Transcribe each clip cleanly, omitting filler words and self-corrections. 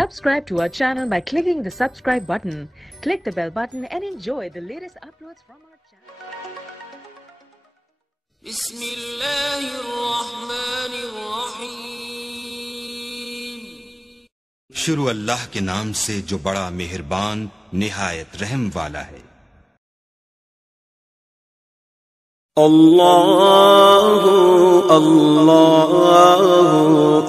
Subscribe to our channel by clicking the subscribe button. Click the bell button and enjoy the latest uploads from our channel. بسم اللہ الرحمن الرحیم. شروع اللہ کے نام سے جو بڑا مہربان نہایت رحم والا ہے. اللہ اللہ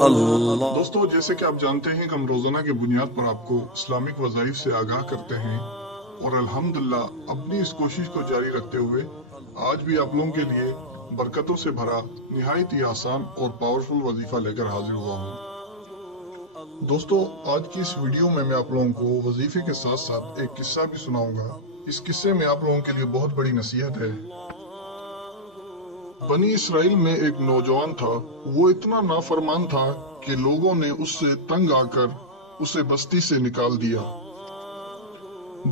اللہ. دوستو، جیسے کہ آپ جانتے ہیں کہ ہم روزانہ کی بنیاد پر آپ کو اسلامک وظائف سے آگاہ کرتے ہیں اور الحمدللہ اپنی اس کوشش کو جاری رکھتے ہوئے آج بھی آپ لوگوں کے لیے برکتوں سے بھرا نہایت ہی آسان اور پاورفل وظیفہ لے کر حاضر ہوا ہوں. دوستو، آج کی اس ویڈیو میں آپ لوگوں کو وظیفے کے ساتھ ساتھ ایک قصہ بھی سناؤں گا. اس قصے میں آپ لوگوں کے لیے بہت بڑی نصیحت ہے. بنی اسرائیل میں ایک نوجوان تھا. وہ اتنا نافرمان تھا کہ لوگوں نے اس سے تنگ آ کر اسے بستی سے نکال دیا.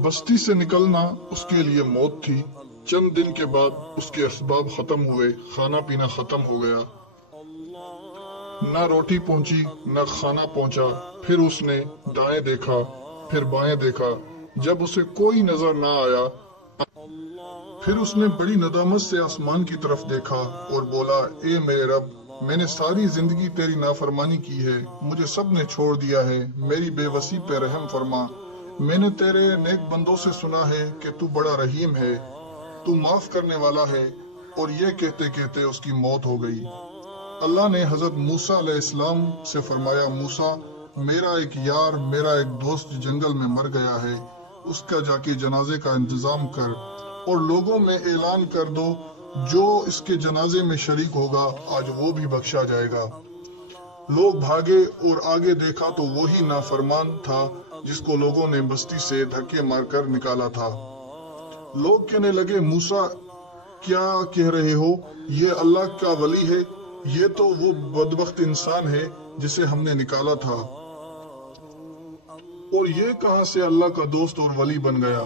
بستی سے نکلنا اس کے لیے موت تھی. چند دن کے بعد اس کے اسباب ختم ہوئے، کھانا پینا ختم ہو گیا. نہ روٹی پہنچی نہ کھانا پہنچا. پھر اس نے دائیں دیکھا، پھر بائیں دیکھا. جب اسے کوئی نظر نہ آیا، پھر اس نے بڑی ندامت سے آسمان کی طرف دیکھا اور بولا، اے میرے رب، میں نے ساری زندگی تیری نافرمانی کی ہے، مجھے سب نے چھوڑ دیا ہے، میری بے وسی پہ رحم فرما. میں نے تیرے نیک بندوں سے سنا ہے کہ تو بڑا رحیم ہے، تو معاف کرنے والا ہے. اور یہ کہتے کہتے اس کی موت ہو گئی. اللہ نے حضرت موسیٰ علیہ السلام سے فرمایا، موسیٰ، میرا ایک یار، میرا ایک دوست جنگل میں مر گیا ہے، اس کا جا کے جنازے کا انتظام کر اور لوگوں میں اعلان کر دو، جو اس کے جنازے میں شریک ہوگا آج وہ بھی بخشا جائے گا. لوگ بھاگے اور آگے دیکھا تو وہی نافرمان تھا جس کو لوگوں نے بستی سے دھکے مار کر نکالا تھا. لوگ کہنے لگے، موسیٰ کیا کہہ رہے ہو؟ یہ اللہ کا ولی ہے، یہ تو وہ بدبخت انسان ہے جسے ہم نے نکالا تھا، اور یہ کہاں سے اللہ کا دوست اور ولی بن گیا؟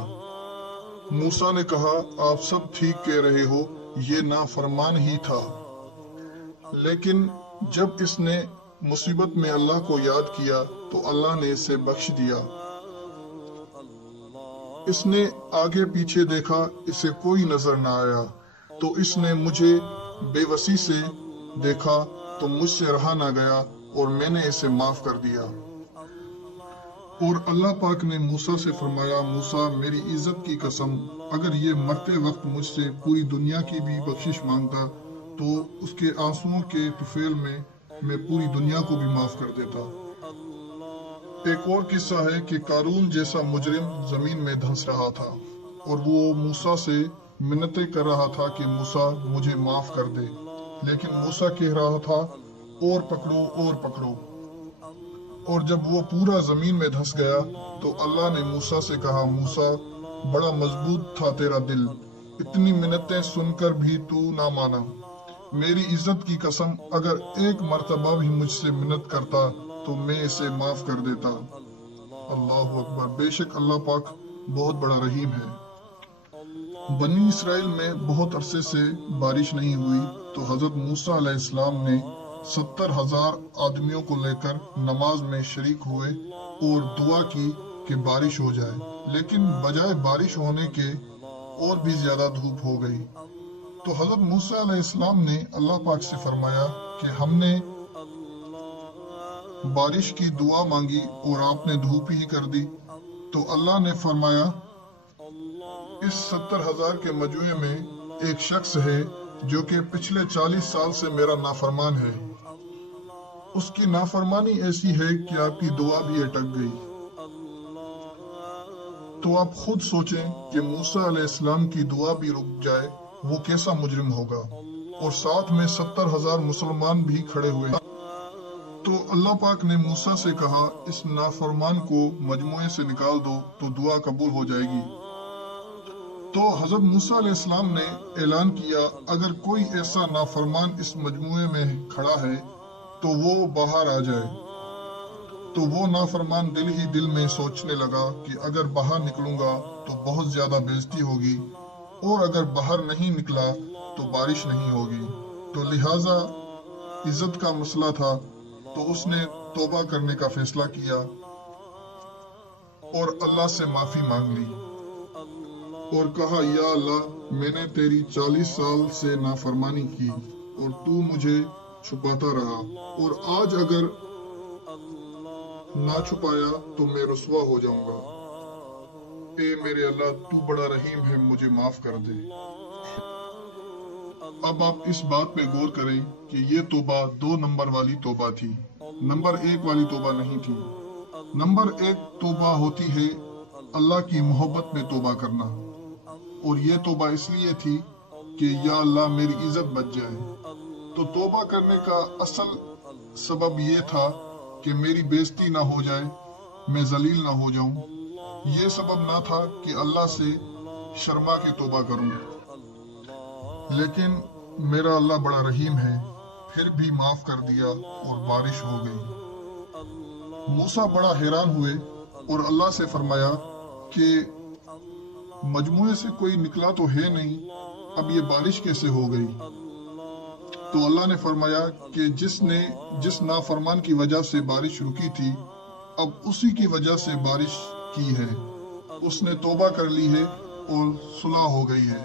موسیٰ نے کہا، آپ سب ٹھیک کہہ رہے ہو، یہ نافرمان ہی تھا. لیکن جب اس نے مصیبت میں اللہ کو یاد کیا تو اللہ نے اسے بخش دیا. اس نے آگے پیچھے دیکھا، اسے کوئی نظر نہ آیا، تو اس نے مجھے بے وسی سے دیکھا تو مجھ سے رہا نہ گیا اور میں نے اسے معاف کر دیا. اور اللہ پاک نے موسیٰ سے فرمایا، موسیٰ، میری عزت کی قسم، اگر یہ مرتے وقت مجھ سے پوری دنیا کی بھی بخشش مانگتا تو اس کے آنسوؤں کے طفیل میں پوری دنیا کو بھی معاف کر دیتا. ایک اور قصہ ہے کہ قارون جیسا مجرم زمین میں دھنس رہا تھا اور وہ موسیٰ سے منتیں کر رہا تھا کہ موسیٰ مجھے معاف کر دے، لیکن موسیٰ کہہ رہا تھا، اور پکڑو اور پکڑو. اور جب وہ پورا زمین میں دھنس گیا تو اللہ نے موسیٰ سے کہا، موسیٰ، بڑا مضبوط تھا تیرا دل، اتنی منتیں سن کر بھی تو نہ مانا. میری عزت کی قسم، اگر ایک مرتبہ بھی مجھ سے منت کرتا تو میں اسے معاف کر دیتا. اللہ اکبر. بے شک اللہ پاک بہت بڑا رحیم ہے. بنی اسرائیل میں بہت عرصے سے بارش نہیں ہوئی تو حضرت موسیٰ علیہ السلام نے 70,000 آدمیوں کو لے کر نماز میں شریک ہوئے اور دعا کی کہ بارش ہو جائے. لیکن بجائے بارش ہونے کے اور بھی زیادہ دھوپ ہو گئی. تو حضرت موسیٰ علیہ السلام نے اللہ پاک سے فرمایا کہ ہم نے بارش کی دعا مانگی اور آپ نے دھوپ ہی کر دی. تو اللہ نے فرمایا، اس 70,000 کے مجموعے میں ایک شخص ہے جو کہ پچھلے 40 سال سے میرا نافرمان ہے. اس کی نافرمانی ایسی ہے کہ آپ کی دعا بھی اٹک گئی. تو آپ خود سوچیں کہ موسیٰ علیہ السلام کی دعا بھی رک جائے وہ کیسا مجرم ہوگا، اور ساتھ میں 70,000 مسلمان بھی کھڑے ہوئے. تو اللہ پاک نے موسیٰ سے کہا، اس نافرمان کو مجموعے سے نکال دو تو دعا قبول ہو جائے گی. تو حضرت موسیٰ علیہ السلام نے اعلان کیا، اگر کوئی ایسا نافرمان اس مجموعے میں کھڑا ہے تو وہ باہر آ جائے. تو وہ نافرمان دل ہی دل میں سوچنے لگا کہ اگر باہر نکلوں گا تو بہت زیادہ بےزتی ہوگی، اور اگر باہر نہیں نکلا تو بارش نہیں ہوگی. تو لہٰذا عزت کا مسئلہ تھا تو اس نے توبہ کرنے کا فیصلہ کیا اور اللہ سے معافی مانگ لی اور کہا یا اللہ میں نے تیری 40 سال سے نافرمانی کی اور تو مجھے چھپاتا رہا اور آج اگر نہ چھپایا تو میں رسوا ہو جاؤں گا۔ اے میرے اللہ تو بڑا رحیم ہے، مجھے معاف کر دے۔ اب آپ اس بات پہ غور کریں کہ یہ توبہ 2 نمبر والی توبہ تھی، نمبر 1 والی توبہ نہیں تھی۔ نمبر 1 توبہ ہوتی ہے اللہ کی محبت میں توبہ کرنا، اور یہ توبہ اس لیے تھی کہ یا اللہ میری عزت بچ جائے۔ تو توبہ کرنے کا اصل سبب یہ تھا کہ میری بےزتی نہ ہو جائے، میں ذلیل نہ ہو جاؤں۔ یہ سبب نہ تھا کہ اللہ سے شرما کے توبہ کروں، لیکن میرا اللہ بڑا رحیم ہے، پھر بھی معاف کر دیا اور بارش ہو گئی۔ موسیٰ بڑا حیران ہوئے اور اللہ سے فرمایا کہ مجموعے سے کوئی نکلا تو ہے نہیں، اب یہ بارش کیسے ہو گئی؟ تو اللہ نے فرمایا کہ جس نافرمان کی وجہ سے بارش رکی تھی اب اسی کی وجہ سے بارش کی ہے، اس نے توبہ کر لی ہے اور صلح ہو گئی ہے۔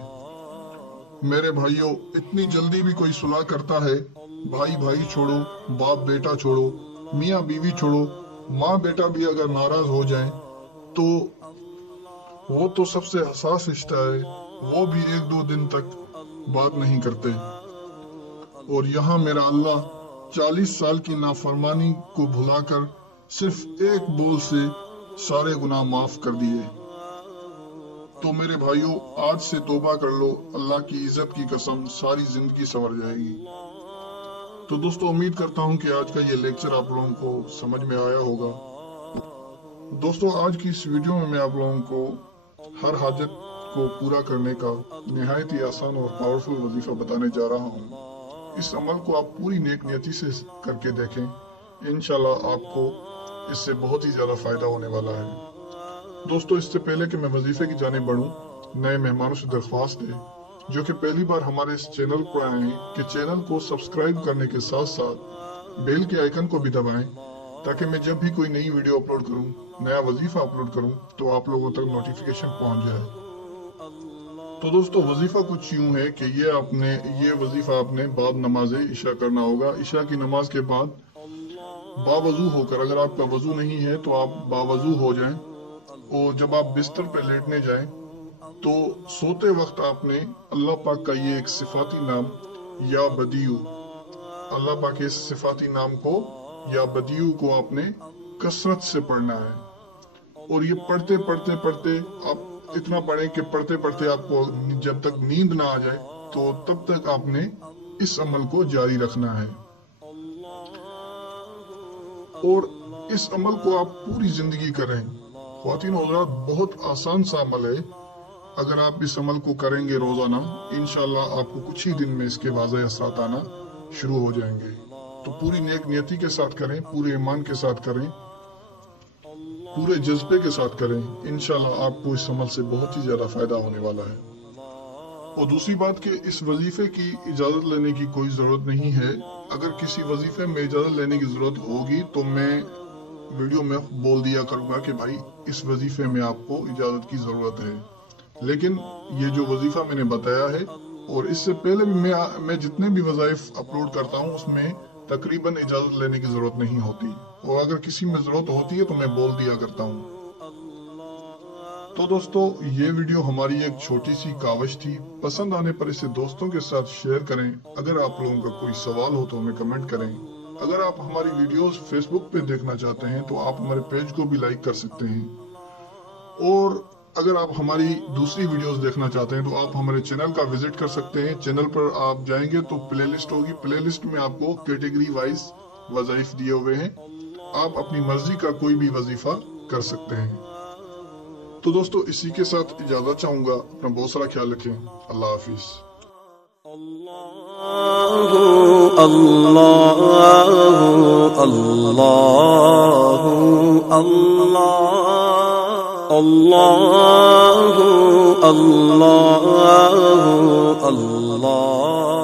میرے بھائیوں، اتنی جلدی بھی کوئی صلح کرتا ہے؟ بھائی بھائی چھوڑو، باپ بیٹا چھوڑو، میاں بیوی چھوڑو، ماں بیٹا بھی اگر ناراض ہو جائیں تو وہ تو سب سے حساس رشتہ ہے، وہ بھی 1-2 دن تک بات نہیں کرتے، اور یہاں میرا اللہ 40 سال کی نافرمانی کو بھلا کر صرف ایک بول سے سارے گناہ معاف کر دیے۔ تو میرے بھائیوں، آج سے توبہ کر لو، اللہ کی عزت کی قسم ساری زندگی سنور جائے گی۔ تو دوستو، امید کرتا ہوں کہ آج کا یہ لیکچر آپ لوگوں کو سمجھ میں آیا ہوگا۔ دوستو، آج کی اس ویڈیو میں آپ لوگوں کو ہر حاجت کو پورا کرنے کا نہایت ہی آسان اور پاورفل وظیفہ بتانے جا رہا ہوں۔ اس عمل کو آپ پوری نیک نیتی سے کر کے دیکھیں، انشاءاللہ آپ کو اس سے بہت ہی زیادہ فائدہ ہونے والا ہے۔ دوستو، اس سے پہلے کہ میں وظیفے کی جانب بڑھوں، نئے مہمانوں سے درخواست ہے جو کہ پہلی بار ہمارے اس چینل پر آئے ہیں کہ چینل کو سبسکرائب کرنے کے ساتھ ساتھ بیل کے آئیکن کو بھی دبائیں، تاکہ میں جب بھی کوئی نئی ویڈیو اپلوڈ کروں، نیا وظیفہ اپلوڈ کروں تو آپ لوگوں تک نوٹیفیکیشن پہنچ جائے۔ تو دوستو، وظیفہ کچھ یوں ہے کہ یہ وظیفہ آپ نے بعد نماز عشاء کرنا ہوگا۔ عشاء کی نماز کے بعد باوضو ہو کر، اگر آپ کا وضو نہیں ہے تو آپ باوضو ہو جائیں، اور جب آپ بستر پہ لیٹنے جائیں تو سوتے وقت آپ نے اللہ پاک کا یہ ایک صفاتی نام یا بدیو، اللہ پاک کے اس صفاتی نام کو یا بدیو کو آپ نے کثرت سے پڑھنا ہے، اور یہ پڑھتے پڑھتے پڑھتے آپ اتنا پڑھیں کہ پڑھتے پڑھتے آپ کو جب تک نیند نہ آ جائے تو تب تک آپ نے اس عمل کو جاری رکھنا ہے، اور اس عمل کو آپ پوری زندگی کریں۔ خواتین و حضرات، بہت آسان سا عمل ہے، اگر آپ اس عمل کو کریں گے روزانہ، انشاءاللہ آپ کو کچھ ہی دن میں اس کے واضح اثرات آنا شروع ہو جائیں گے۔ تو پوری نیک نیتی کے ساتھ کریں، پورے ایمان کے ساتھ کریں، پورے جذبے کے ساتھ کریں، انشاءاللہ آپ کو اس عمل سے بہت ہی زیادہ فائدہ ہونے والا ہے۔ اور دوسری بات کہ اس وظیفے کی اجازت لینے کی کوئی ضرورت نہیں ہے۔ اگر کسی وظیفے میں اجازت لینے کی ضرورت ہوگی تو میں ویڈیو میں بول دیا کروں گا کہ بھائی اس وظیفے میں آپ کو اجازت کی ضرورت ہے، لیکن یہ جو وظیفہ میں نے بتایا ہے اور اس سے پہلے بھی میں جتنے بھی وظائف اپلوڈ کرتا ہوں اس میں تقریباً اجازت لینے کی ضرورت نہیں ہوتی، اور اگر کسی میں ضرورت ہوتی ہے تو میں بول دیا کرتا ہوں۔ تو دوستو، یہ ویڈیو ہماری ایک چھوٹی سی کاوش تھی، پسند آنے پر اسے دوستوں کے ساتھ شیئر کریں۔ اگر آپ لوگوں کا کوئی سوال ہو تو ہمیں کمنٹ کریں۔ اگر آپ ہماری ویڈیوز فیس بک پہ دیکھنا چاہتے ہیں تو آپ ہمارے پیج کو بھی لائک کر سکتے ہیں، اور اگر آپ ہماری دوسری ویڈیوز دیکھنا چاہتے ہیں تو آپ ہمارے چینل کا وزٹ کر سکتے ہیں۔ چینل پر آپ جائیں گے تو پلے لسٹ ہوگی، پلے لسٹ میں آپ کو کیٹیگری وائز وظائف دیے ہوئے ہیں، آپ اپنی مرضی کا کوئی بھی وظیفہ کر سکتے ہیں۔ تو دوستو، اسی کے ساتھ اجازت چاہوں گا، اپنا بہت سارا خیال رکھیں، اللہ حافظ۔ اللہ اللہ اللہ اللہ اللہ اللہ